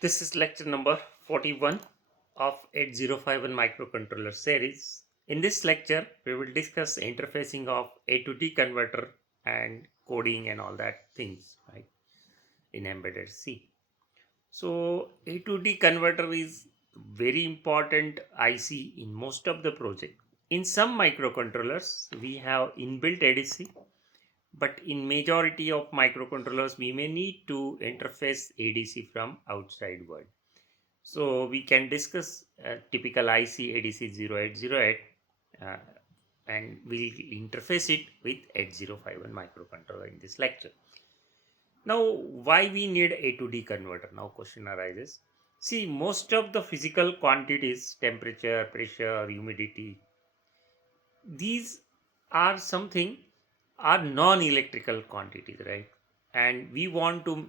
This is lecture number 41 of 8051 microcontroller series. In this lecture, we will discuss interfacing of A to D converter and coding and all that things, right, in embedded C. So A to D converter is very important IC in most of the project. In some microcontrollers, we have inbuilt ADC, but in majority of microcontrollers, we may need to interface ADC from outside world. So we can discuss typical IC ADC 0808 uh, and we'll interface it with 8051 microcontroller in this lecture. Now, why we need A to D converter? Now question arises. See, most of the physical quantities, temperature, pressure, humidity, these are something are non-electrical quantities, right? And we want to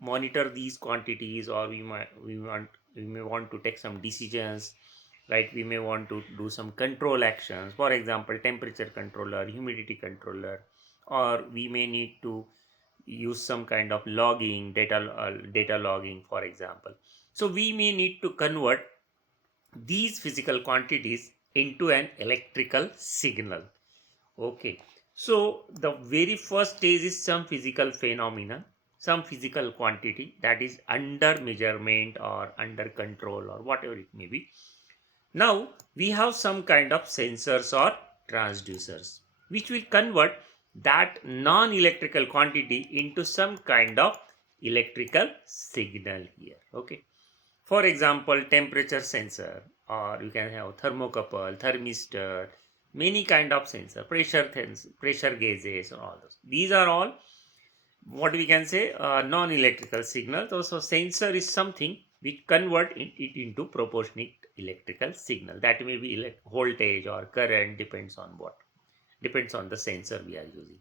monitor these quantities, or we may want to take some decisions, right? We may want to do some control actions, for example temperature controller, humidity controller, or we may need to use some kind of logging data logging, for example. So we may need to convert these physical quantities into an electrical signal. Okay, so the very first stage is some physical phenomena, some physical quantity that is under measurement or under control or whatever it may be. Now we have some kind of sensors or transducers which will convert that non-electrical quantity into some kind of electrical signal here. Okay, for example, temperature sensor, or you can have thermocouple, thermistor, many kind of sensor, pressure gauges, and all those. These are all what we can say non-electrical signals. Also, sensor is something which convert it into proportionate electrical signal. That may be voltage or current, depends on what, depends on the sensor we are using.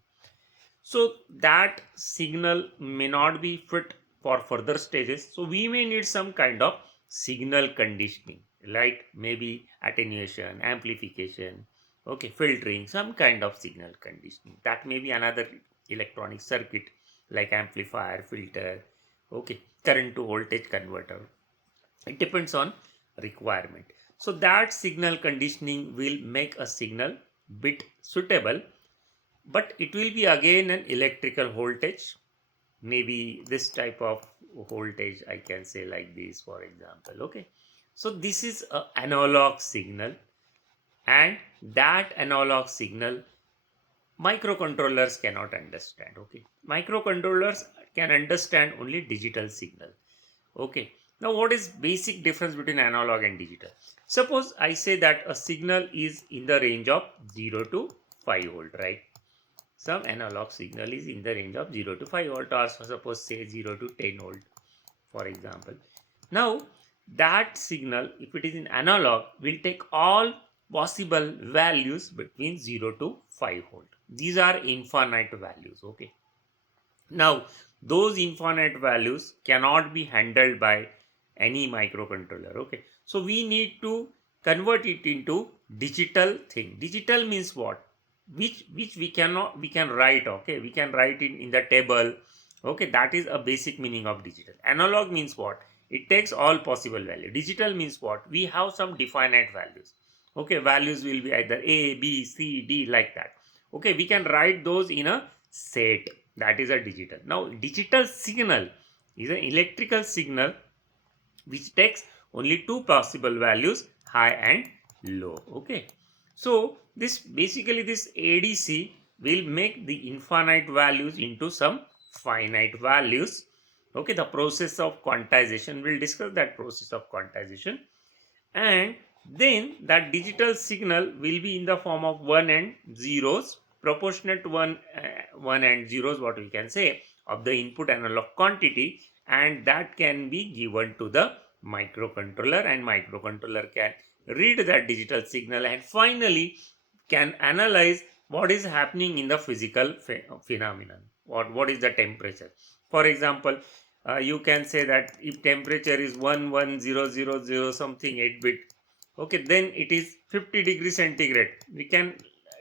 So that signal may not be fit for further stages. So we may need some kind of signal conditioning, like maybe attenuation, amplification, okay, filtering, some kind of signal conditioning. That may be another electronic circuit like amplifier, filter, okay, current to voltage converter. It depends on requirement. So that signal conditioning will make a signal bit suitable, but it will be again an electrical voltage, maybe this type of voltage, I can say like this, for example. Okay, so this is a analog signal, and that analog signal microcontrollers cannot understand. Okay, microcontrollers can understand only digital signal. Okay, now what is basic difference between analog and digital? Suppose I say that a signal is in the range of 0 to 5 volt, right? Some analog signal is in the range of 0 to 5 volt, or suppose say 0 to 10 volt, for example. Now that signal, if it is in analog, will take all possible values between 0 to 5 volt. These are infinite values. Okay, now those infinite values cannot be handled by any microcontroller. Okay, so we need to convert it into digital thing. Digital means what? Which we cannot, we can write. Okay, we can write it in the table. Okay, that is a basic meaning of digital. Analog means what? It takes all possible value. Digital means what? We have some definite values. Okay, values will be either a, b, c, d, like that. Okay, we can write those in a set. That is a digital. Now digital signal is an electrical signal which takes only two possible values, high and low. Okay, so this basically this ADC will make the infinite values into some finite values. Okay, the process of quantization, we'll discuss that process of quantization. And then that digital signal will be in the form of 1 and zeros, proportionate 1 and zeros, what we can say, of the input analog quantity, and that can be given to the microcontroller, and microcontroller can read that digital signal and finally can analyze what is happening in the physical phenomenon. What is the temperature? For example, you can say that if temperature is 11000 something 8 bit, okay, then it is 50 degrees centigrade. We can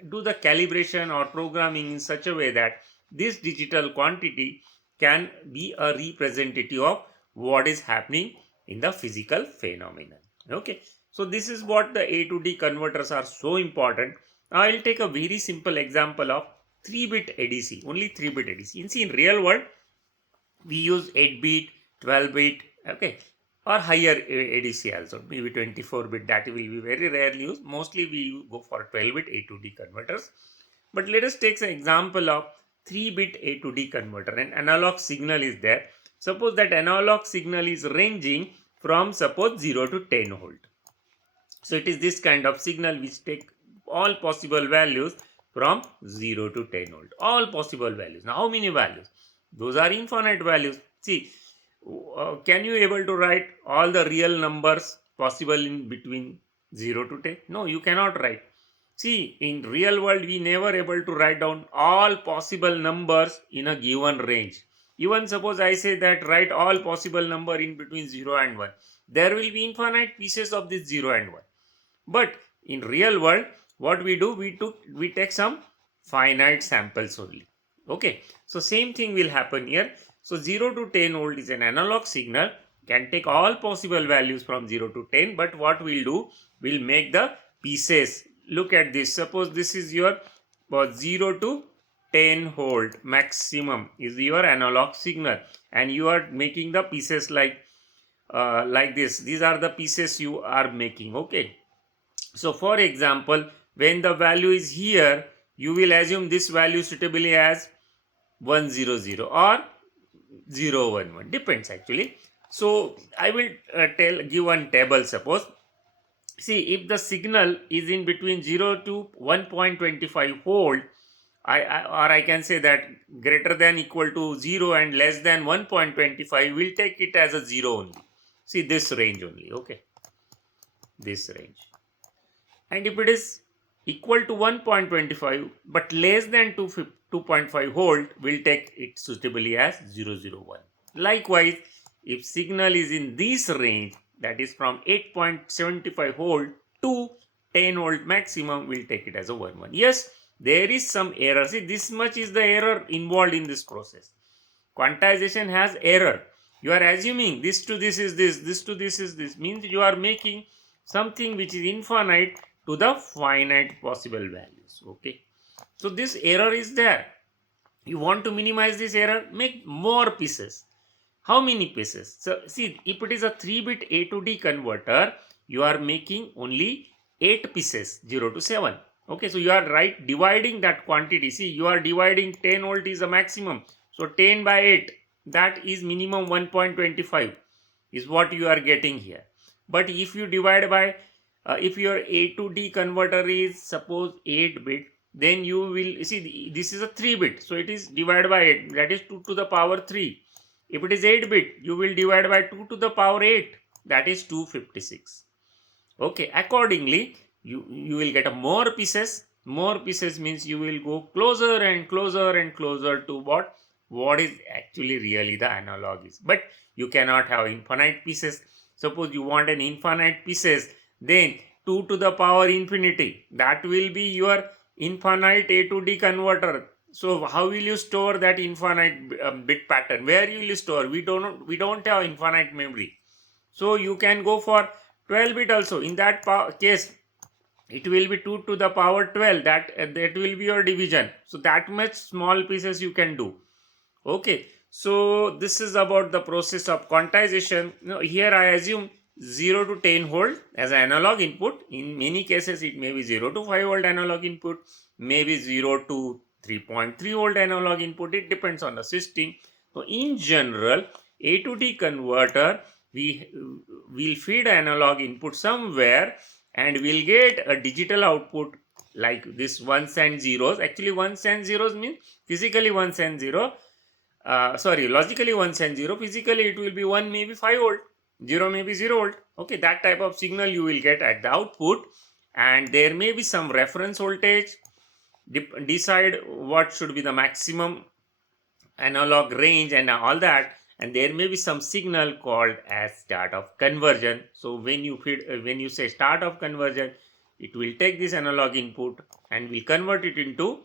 do the calibration or programming in such a way that this digital quantity can be a representative of what is happening in the physical phenomenon. Okay, so this is what the A to D converters are so important. Now I will take a very simple example of 3-bit ADC, only 3-bit ADC. You see, in real world we use 8-bit, 12-bit, okay, or higher ADC also, maybe 24-bit. That will be very rarely used. Mostly we go for 12-bit A to D converters. But let us take an example of 3-bit A to D converter. An analog signal is there. Suppose that analog signal is ranging from suppose 0 to 10 volt. So it is this kind of signal which take all possible values from 0 to 10 volt. All possible values. Now how many values? Those are infinite values. See, can you able to write all the real numbers possible in between 0 to 10? No, you cannot write. See, in real world we never able to write down all possible numbers in a given range. Even suppose I say that write all possible number in between 0 and 1. There will be infinite pieces of this 0 and 1. But in real world, what we do, we take some finite samples only. Okay, so same thing will happen here. So 0 to 10 volt is an analog signal, can take all possible values from 0 to 10. But what we'll do, we'll make the pieces. Look at this. Suppose this is your 0 to 10 volt maximum is your analog signal, and you are making the pieces like this. These are the pieces you are making. Okay. So for example, when the value is here, you will assume this value suitably as 100 or 011. Depends actually. So I will give one table. Suppose, see, if the signal is in between 0 to 1.25 volt, or I can say that greater than equal to 0 and less than 1.25, we'll take it as a 0 only. See, this range only. Okay, this range. And if it is equal to 1.25 but less than 2.5 volt, we'll take it suitably as 001. Likewise, if signal is in this range, that is from 8.75 volt to 10 volt maximum, we'll take it as a 11. Yes, there is some error. See, this much is the error involved in this process. Quantization has error. You are assuming this to this is this to this is this, means you are making something which is infinite to the finite possible values. Okay, so this error is there. You want to minimize this error, make more pieces. How many pieces? So see, if it is a 3-bit A to D converter, you are making only 8 pieces, 0 to 7. Okay, so you are dividing that quantity. See, you are dividing 10 volt is a maximum. So 10 by 8, that is minimum 1.25 is what you are getting here. But if you divide by if your A to D converter is suppose 8-bit, then you will see this is a 3-bit, so it is divided by 8, that is 2 to the power 3. If it is 8-bit, you will divide by 2 to the power 8, that is 256. Okay, accordingly you will get a more pieces. More pieces means you will go closer and closer and closer to what is actually really the analog is. But you cannot have infinite pieces. Suppose you want an infinite pieces, then 2 to the power infinity, that will be your infinite A to D converter. So how will you store that infinite bit pattern? Where you will store? We don't have infinite memory. So you can go for 12-bit also. In that case, it will be 2 to the power 12. That will be your division. So that much small pieces you can do. Okay, so this is about the process of quantization. Now, here I assume 0 to 10 volt as an analog input. In many cases it may be 0 to 5 volt analog input, maybe 0 to 3.3 volt analog input. It depends on the system. So in general, A to D converter, we will feed analog input somewhere and we'll get a digital output like this ones and zeros. Actually ones and zeros means physically ones and zero. Logically 1 and 0, physically it will be 1 maybe 5 volt, 0 maybe 0 volt. Okay, that type of signal you will get at the output, and there may be some reference voltage, decide what should be the maximum analog range and all that, and there may be some signal called as start of conversion. So when you say start of conversion, it will take this analog input and will convert it into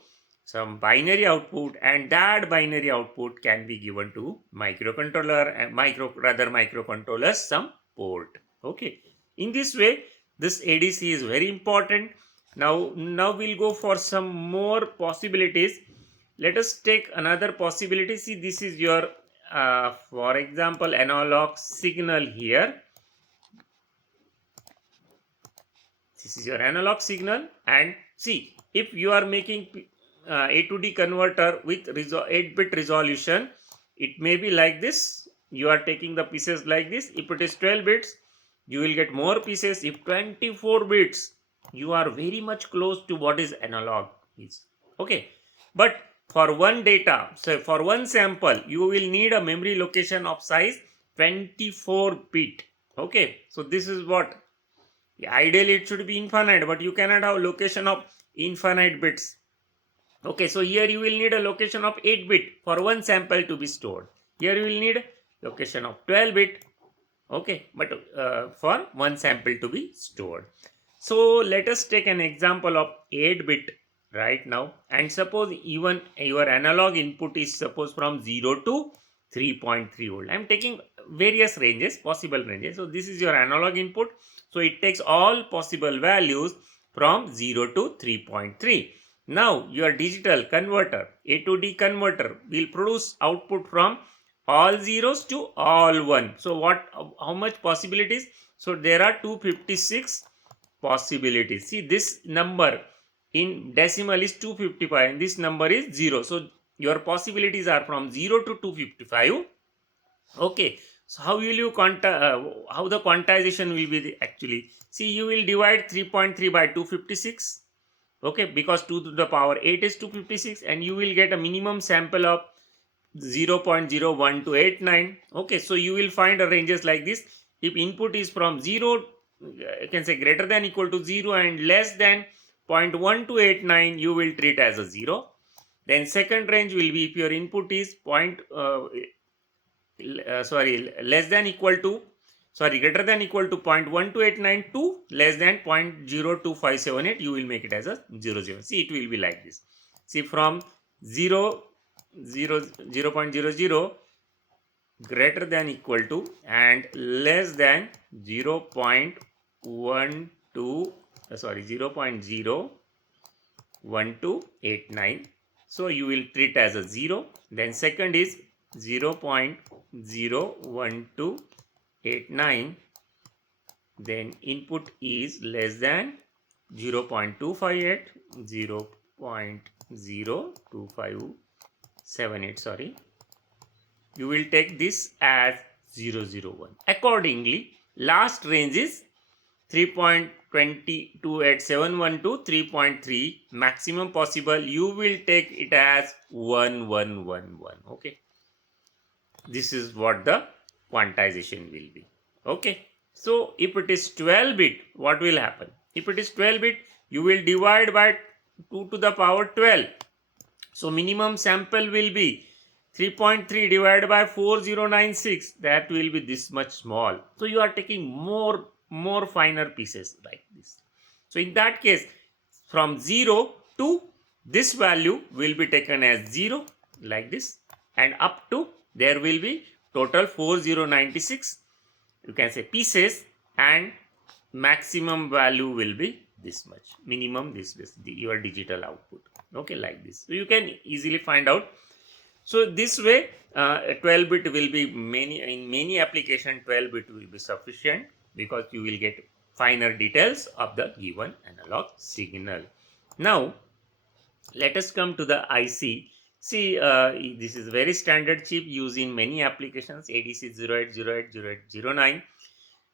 some binary output, and that binary output can be given to microcontroller and microcontrollers some port. Okay, in this way this ADC is very important. Now we'll go for some more possibilities. Let us take another possibility. See, this is your for example analog signal here. This is your analog signal, and see, if you are making A to D converter with 8-bit resolution, it may be like this. You are taking the pieces like this. If it is 12 bits, you will get more pieces. If 24 bits, you are very much close to what is analog is. Okay, but for one data, so for one sample, you will need a memory location of size 24 bit. Okay, so this is what. Ideally it should be infinite, but you cannot have location of infinite bits. Okay, so here you will need a location of 8 bit for one sample to be stored. Here you will need location of 12 bit. Okay, but for one sample to be stored. So let us take an example of 8 bit right now, and suppose even your analog input is suppose from 0 to 3.3 volt. I am taking various ranges, possible ranges. So this is your analog input. So it takes all possible values from 0 to 3.3. Now your digital converter, A to D converter, will produce output from all zeros to all one. So how much possibilities? So there are 256 possibilities. See, this number in decimal is 255 and this number is 0. So your possibilities are from 0 to 255. Okay, so how will you how the quantization will be actually? See, you will divide 3.3 by 256. Okay, because 2 to the power 8 is 256, and you will get a minimum sample of 0.01289. Okay, so you will find a ranges like this. If input is from 0, you can say greater than equal to 0 and less than 0.1289, you will treat as a 0. Then second range will be if your input is less than equal to greater than equal to 0.1289 to less than 0.02578, you will make it as a 00. See, it will be like this. See, from 0 0.00 greater than equal to and less than 0.1289. So you will treat as a 0. Then second is 0.01289. Then input is less than 0.258, 0.02578, you will take this as 001. Accordingly, last range is 3.28712 to 3.3, maximum possible you will take it as 1111. Okay, this is what the quantization will be. Okay, so if it is 12 bit, what will happen? If it is 12 bit, you will divide by 2 to the power 12. So minimum sample will be 3.3 divided by 4096. That will be this much small. So you are taking more finer pieces like this. So in that case, from 0 to this value will be taken as 0 like this, and up to there will be total 4096, you can say, pieces, and maximum value will be this much, minimum this your digital output. Okay, like this. So you can easily find out. So this way 12 bit will be in many application 12 bit will be sufficient, because you will get finer details of the given analog signal. Now let us come to the IC. See, this is very standard chip used in many applications, ADC 0808, 0809.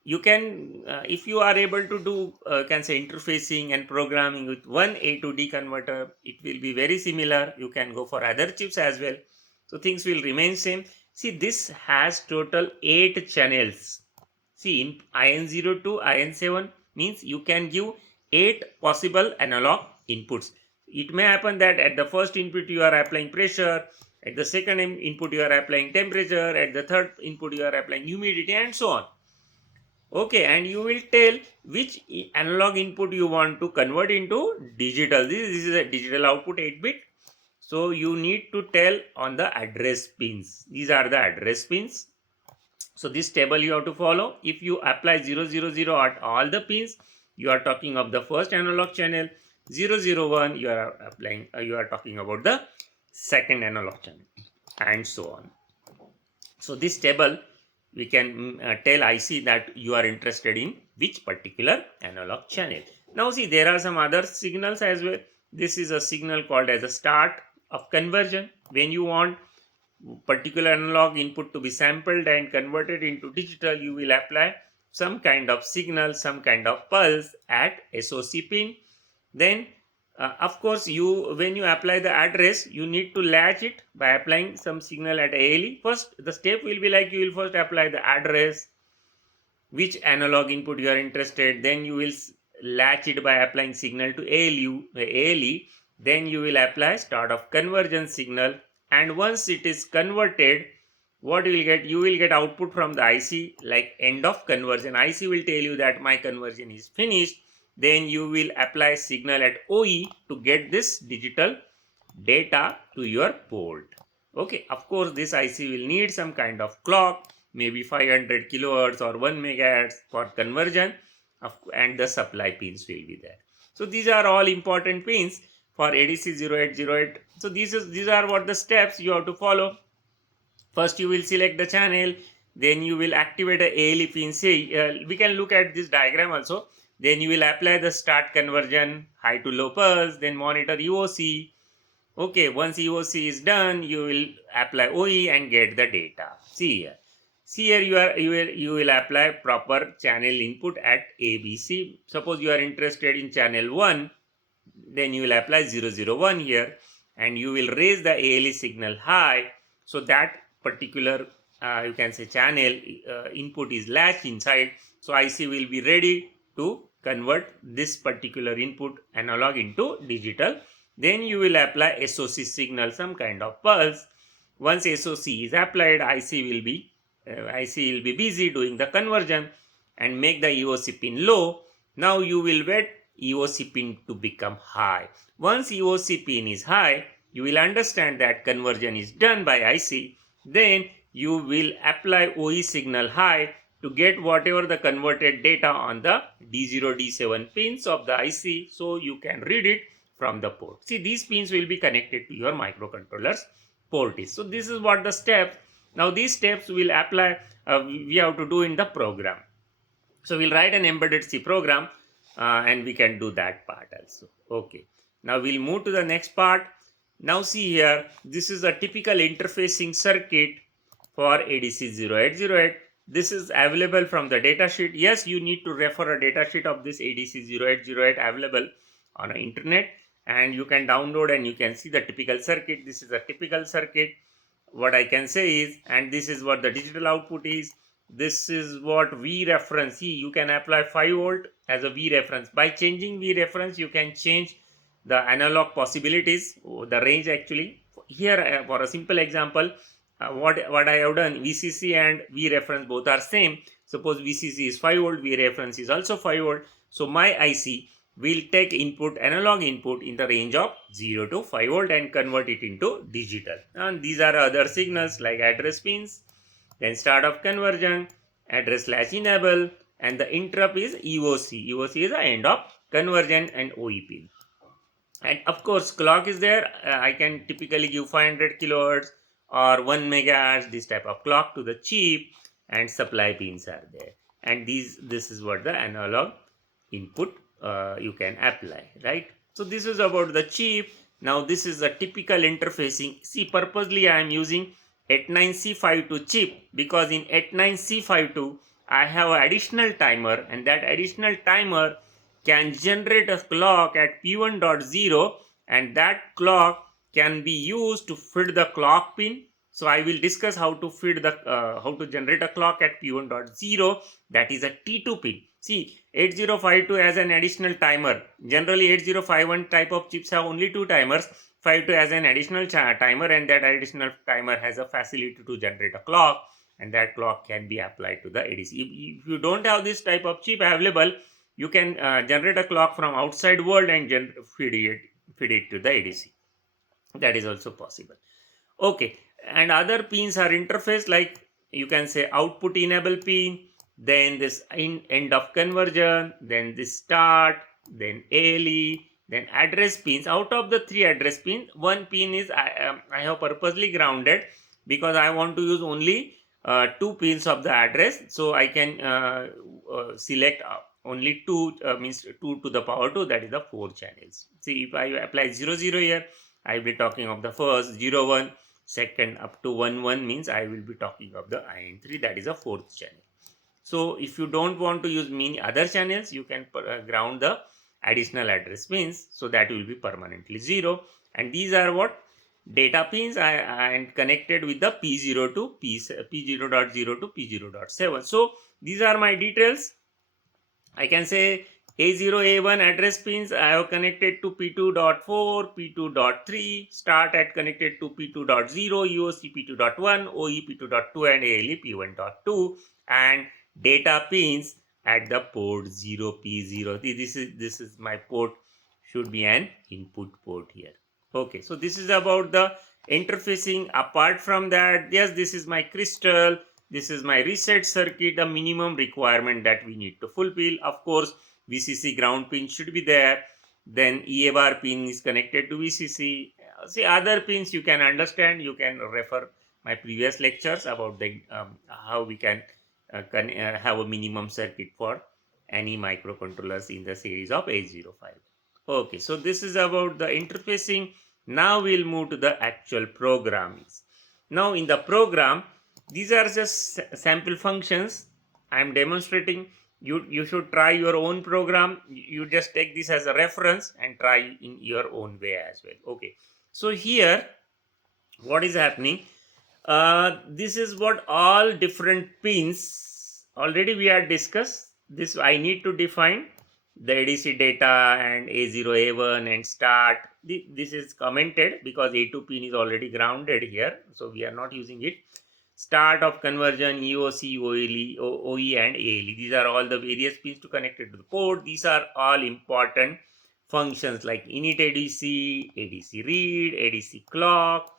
You can, if you are able to do, can say, interfacing and programming with one A to D converter, it will be very similar. You can go for other chips as well. So things will remain same. See, this has total 8 channels. See, in IN0 to IN7 means you can give 8 possible analog inputs. It may happen that at the first input you are applying pressure, at the second input you are applying temperature, at the third input you are applying humidity, and so on. Okay, and you will tell which analog input you want to convert into digital. This is a digital output 8 bit, So you need to tell on the address pins. These are the address pins. So this table you have to follow. If you apply 000 at all the pins, you are talking of the first analog channel. 001 you are applying, you are talking about the second analog channel, and so on. So this table we can tell IC that you are interested in which particular analog channel. Now see, there are some other signals as well. This is a signal called as a start of conversion. When you want particular analog input to be sampled and converted into digital, you will apply some kind of signal, some kind of pulse at SOC pin. Then of course, when you apply the address, you need to latch it by applying some signal at ALE. First, the step will be like, you will first apply the address, which analog input you are interested. Then you will latch it by applying signal to ALE. Then you will apply start of conversion signal, and once it is converted, what you will get? You will get output from the IC like end of conversion. IC will tell you that my conversion is finished. Then you will apply signal at OE to get this digital data to your port. Okay, of course this IC will need some kind of clock, maybe 500 kilohertz or 1 megahertz for conversion, and the supply pins will be there. So these are all important pins for ADC 0808. So these are what the steps you have to follow. First you will select the channel, then you will activate a ALE pin. Say we can look at this diagram also. Then you will apply the start conversion, high to low pulse, then monitor EOC. Okay, once EOC is done, you will apply OE and get the data. See here. See here, you will apply proper channel input at ABC. Suppose you are interested in channel 1, then you will apply 001 here, and you will raise the ALE signal high, so that particular you can say channel input is latched inside. So IC will be ready to convert this particular input analog into digital. Then you will apply SOC signal, some kind of pulse. Once SOC is applied, IC will be busy doing the conversion and make the EOC pin low. Now you will wait EOC pin to become high. Once EOC pin is high, you will understand that conversion is done by IC. Then you will apply OE signal high to get whatever the converted data on the D0, D7 pins of the IC, so you can read it from the port. See, these pins will be connected to your microcontroller's port is. So this is what the steps. Now these steps will apply, we have to do in the program. So we'll write an embedded C program and we can do that part also. Okay. Now we'll move to the next part. Now see here, this is a typical interfacing circuit for ADC 0808. This is available from the datasheet. Yes, you need to refer a datasheet of this ADC 0808 available on the internet, and you can download and you can see the typical circuit. This is a typical circuit. What I can say is, and this is what the digital output is. This is what V reference. See, you can apply 5 volt as a V reference. By changing V reference, you can change the analog possibilities, the range actually. Here, for a simple example, what I have done, VCC and V reference both are same. Suppose VCC is 5 volt, V reference is also 5 volt. So my IC will take input, analog input in the range of 0 to 5 volt and convert it into digital. And these are other signals like address pins, then start of conversion, address latch enable, and the interrupt is EOC. EOC is the end of conversion and OE pin. And of course clock is there. I can typically give 500 kilohertz or 1 megahertz, this type of clock to the chip, and supply pins are there. And this is what the analog input you can apply, right? So this is about the chip. Now this is a typical interfacing. See, purposely I am using 89C52 chip because in 89C52 I have an additional timer, and that additional timer can generate a clock at P1.0, and that clock can be used to feed the clock pin. So I will discuss how to feed the how to generate a clock at P1.0, that is a T2 pin. See, 8052 has an additional timer. Generally 8051 type of chips have only 2 timers. 52 has an additional timer, and that additional timer has a facility to generate a clock, and that clock can be applied to the ADC. If you don't have this type of chip available, you can generate a clock from outside world and feed it to the ADC. That is also possible. Okay, and other pins are interface, like you can say output enable pin, then this end of conversion, then this start, then ALE, then address pins. Out of the three address pins, one pin is I have purposely grounded because I want to use only two pins of the address, so I can select only two, means 2 to the power 2, that is the 4 channels. See, if I apply 0 0 here, I will be talking of the first 0 1, second up to 1 1, means I will be talking of the IN3, that is a fourth channel. So if you don't want to use many other channels, you can ground the additional address pins, so that will be permanently 0. And these are what data pins and connected with the P0 to P0.0 to P0.7. So these are my details. I can say A0, A1 address pins I have connected to P2.4, P2.3, start at connected to P2.0, UOC P2.1, OE P2.2 and ALE P1.2, and data pins at the port 0 P0. This is my port, should be an input port here. Okay, so this is about the interfacing. Apart from that, yes, this is my crystal, this is my reset circuit, the minimum requirement that we need to fulfill. Of course, VCC ground pin should be there. Then EAR pin is connected to VCC. See, other pins you can understand. You can refer my previous lectures about the how we can have a minimum circuit for any microcontrollers in the series of 805. Okay, so this is about the interfacing. Now we'll move to the actual programming. Now in the program, these are just sample functions I am demonstrating. You should try your own program. You just take this as a reference and try in your own way as well. Okay, so here what is happening, this is what all different pins already we are discussed. This I need to define the ADC data and A0, A1 and start. This is commented because A2 pin is already grounded here, so we are not using it. Start of conversion, EOC, OE and ALE. These are all the various pins to connect it to the port. These are all important functions like init ADC, ADC read, ADC clock,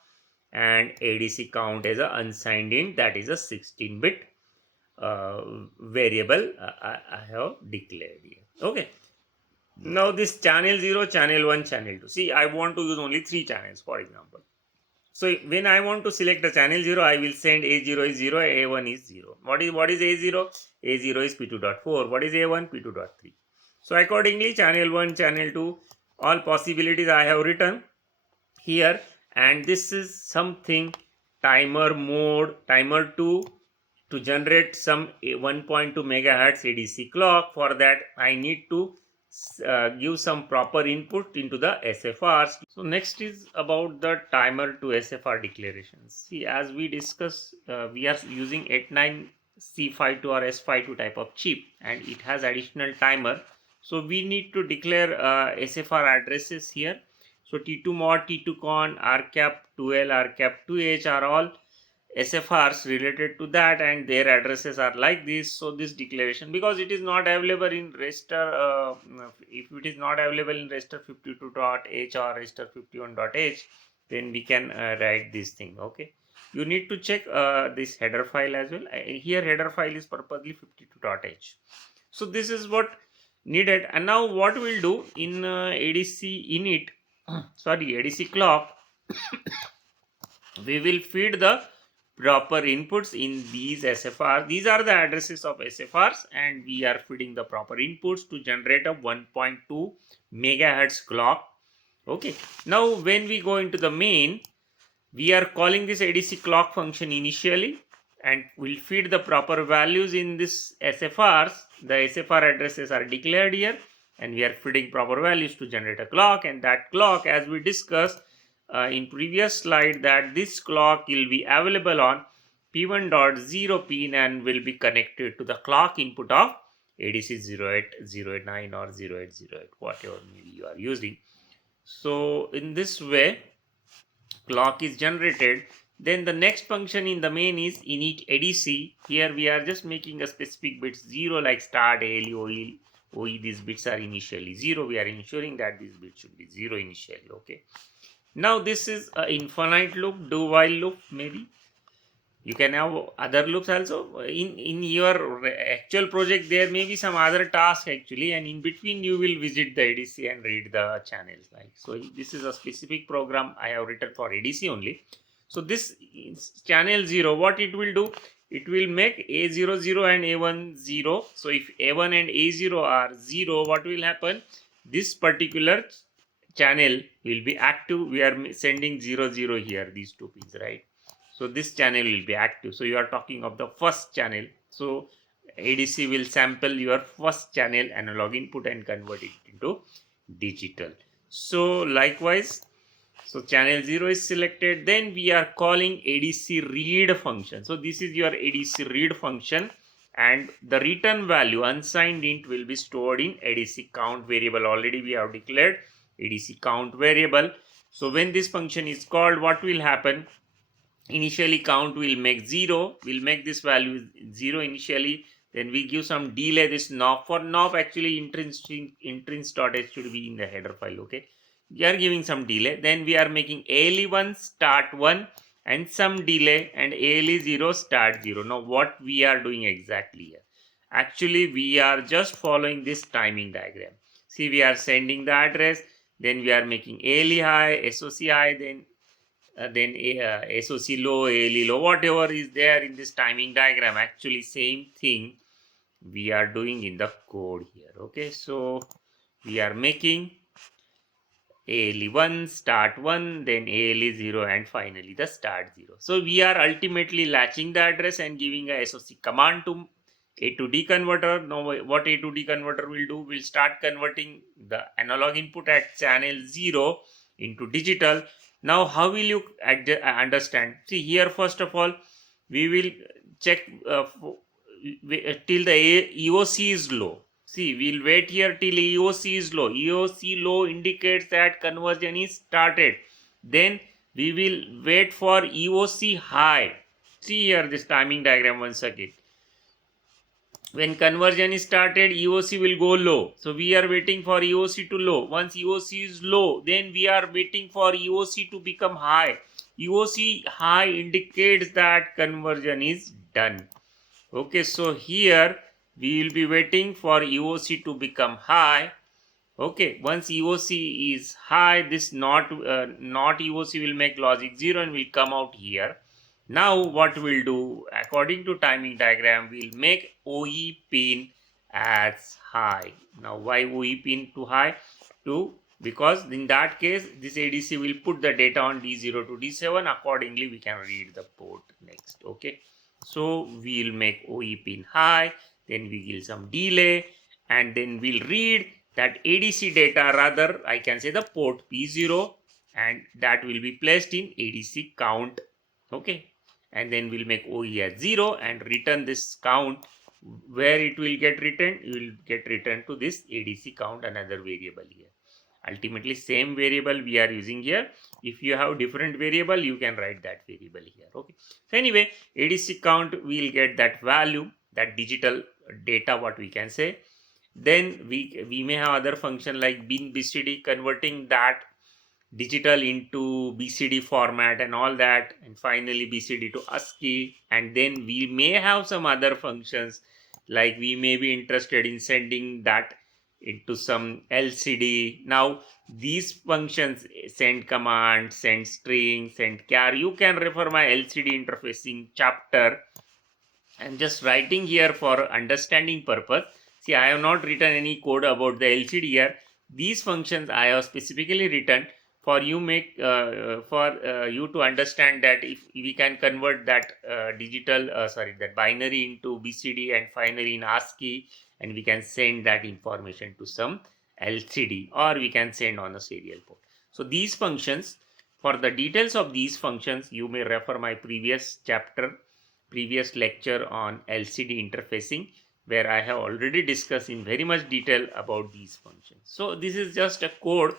and ADC count as a unsigned int, that is a 16-bit variable I have declared here. Okay. Now this channel 0, channel 1, channel 2. See, I want to use only 3 channels, for example. So when I want to select the channel 0, I will send A0 is 0, A1 is 0. What is A0? A0 is P2.4. What is A1? P2.3. So accordingly, channel 1, channel 2, all possibilities I have written here. And this is something timer mode, timer 2, to generate some 1.2 megahertz ADC clock. For that I need to give some proper input into the SFRs. So next is about the timer to SFR declarations. See, as we discussed, we are using 89C52 or S52 type of chip, and it has additional timer. So we need to declare SFR addresses here. So T2 mod, T2 con, RCAP 2L, RCAP 2H are all SFRs related to that, and their addresses are like this. So this declaration, because it is not available in register, if it is not available in register 52.h or register 51.h, then we can write this thing. Okay, you need to check this header file as well. Here header file is purposely 52.h. So this is what needed. And now what we'll do in ADC init, sorry, ADC clock, we will feed the proper inputs in these SFR. These are the addresses of SFRs, and we are feeding the proper inputs to generate a 1.2 megahertz clock. Okay, now when we go into the main, we are calling this ADC clock function initially, and we'll feed the proper values in this SFRs. The SFR addresses are declared here, and we are feeding proper values to generate a clock. And that clock, as we discussed in previous slide, that this clock will be available on P1.0 pin and will be connected to the clock input of ADC 08089 or 0808, whatever you are using. So in this way, clock is generated. Then the next function in the main is init ADC. Here we are just making a specific bits 0, like start, ALE, OE. These bits are initially 0. We are ensuring that these bits should be 0 initially. Okay. Now this is an infinite loop, do while loop maybe. You can have other loops also. In your actual project there may be some other task actually, and in between you will visit the ADC and read the channels. Like so, this is a specific program I have written for ADC only. So this is channel 0, what it will do, it will make A0 0 and A1 0. So if A1 and A0 are 0, what will happen, this particular channel will be active. We are sending 0 0 here, these two pins, right? So this channel will be active. So you are talking of the first channel. So ADC will sample your first channel analog input and convert it into digital. So likewise, so channel 0 is selected. Then we are calling ADC read function. So this is your ADC read function, and the return value unsigned int will be stored in ADC count variable. Already we have declared ADC count variable. So when this function is called, what will happen? Initially count will make 0, we'll make this value 0 initially, then we give some delay this knob. For knob actually intrinsic.h should be in the header file. Okay, we are giving some delay, then we are making ALE1 start 1 and some delay, and ALE0 start 0. Now what we are doing exactly here, actually we are just following this timing diagram. See, we are sending the address, then we are making ALE high, SOC high, then SOC low, ALE low, whatever is there in this timing diagram. Actually, same thing we are doing in the code here. Okay, so we are making ALE1 start 1, then ALE0, and finally the start 0. So we are ultimately latching the address and giving a SOC command to A to D converter. Now what A to D converter will do, will start converting the analog input at channel 0 into digital. Now how will you understand? See here, first of all we will check till the EOC is low. See, we'll wait here till EOC is low. EOC low indicates that conversion is started. Then we will wait for EOC high. See here this timing diagram once again. When conversion is started, EOC will go low. So we are waiting for EOC to low. Once EOC is low, then we are waiting for EOC to become high. EOC high indicates that conversion is done. Okay, so here we will be waiting for EOC to become high. Okay, once EOC is high, this not EOC will make logic 0 and will come out here. Now what we'll do, according to timing diagram, we'll make OE pin as high. Now why OE pin to high? Because in that case this ADC will put the data on D0 to D7. Accordingly we can read the port next. Okay, so we'll make OE pin high, then we give some delay, and then we'll read that ADC data, rather I can say the port P0, and that will be placed in ADC count. Okay, and then we'll make OE as 0 and return this count. Where it will get returned, it will get returned to this ADC count, another variable here. Ultimately same variable we are using here. If you have different variable, you can write that variable here. Okay, so anyway, ADC count will get that value, that digital data, what we can say. Then we may have other function like bin BCD, converting that digital into BCD format and all that, and finally BCD to ASCII. And then we may have some other functions, like we may be interested in sending that into some LCD. Now these functions, send command, send string, send char, you can refer my LCD interfacing chapter. I'm just writing here for understanding purpose. See, I have not written any code about the LCD here. These functions I have specifically written for you you to understand that if we can convert that that binary into BCD and finally in ASCII, and we can send that information to some LCD, or we can send on a serial port. So these functions, for the details of these functions, you may refer my previous lecture on LCD interfacing, where I have already discussed in very much detail about these functions. So this is just a code.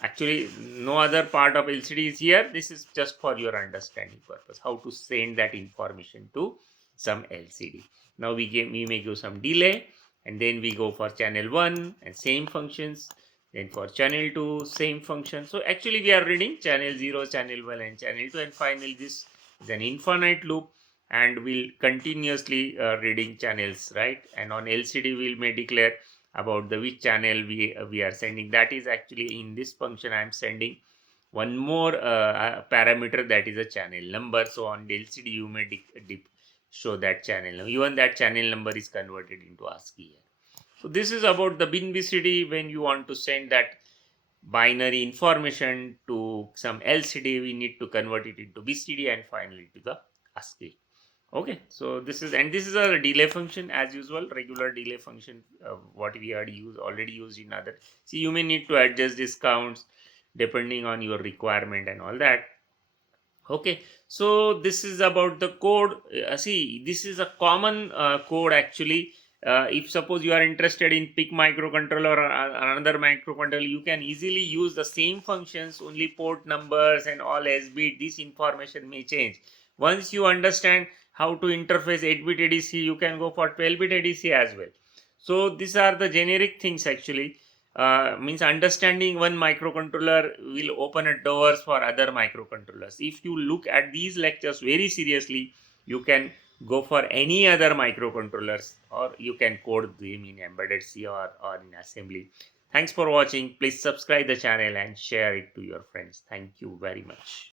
Actually, no other part of LCD is here. This is just for your understanding purpose, how to send that information to some LCD. Now we may give some delay, and then we go for channel 1 and same functions. Then for channel 2, same function. So actually we are reading channel 0, channel 1 and channel 2, and finally this is an infinite loop and we'll continuously reading channels, right? And on LCD we may declare about the which channel we are sending. That is actually in this function I am sending one more parameter, that is a channel number. So on LCD you may show that channel number. Even that channel number is converted into ASCII here. So this is about the bin BCD. When you want to send that binary information to some LCD, we need to convert it into BCD and finally to the ASCII. Okay, so this is, and this is a delay function as usual, regular delay function, what we had already used in other. See, you may need to adjust these counts depending on your requirement and all that. Okay, so this is about the code. See, this is a common code actually. If suppose you are interested in pick microcontroller or another microcontroller, you can easily use the same functions, only port numbers and all S bit, this information may change. Once you understand how to interface 8-bit ADC, you can go for 12-bit ADC as well. So these are the generic things actually. Means understanding one microcontroller will open a doors for other microcontrollers. If you look at these lectures very seriously, you can go for any other microcontrollers or you can code them in embedded C or in assembly. Thanks for watching. Please subscribe the channel and share it to your friends. Thank you very much.